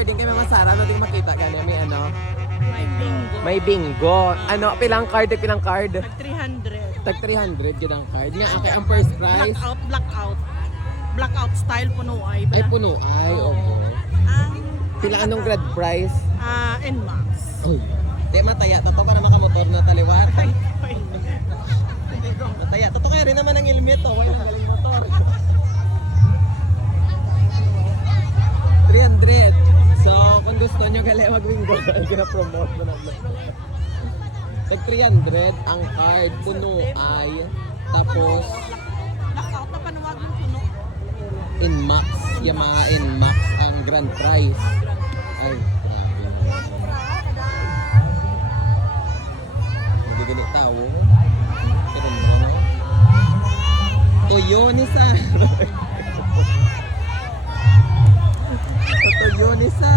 according kay Mama Sara, ano din makita ganyan may ano? May bingo. May bingo. Ano, pilang card? Pilang card? Tag 300. Tag 300 gid ang card. Nga okay ang first prize. Blackout. Blackout style puno ay. Ay puno ay, oo. Ang Pila anong grad prize? NMAX. Uy. Di mataya, tato ka na makamotor na taliwat. Ay, Mataya, tato kaya rin naman ang helmet oh. Wala nang galing motor. 300. So, kung gusto nyo gali mag-bingo, gina-promote mo na. Tag 300 ang card, puno ay. Tapos, blackout na panuwag ng puno. NMAX, Yamaha NMAX ang grand prize. Ay, grabe. Magigili tao. Pero mo no? Tuyo ni sa. Tuyo ni sa.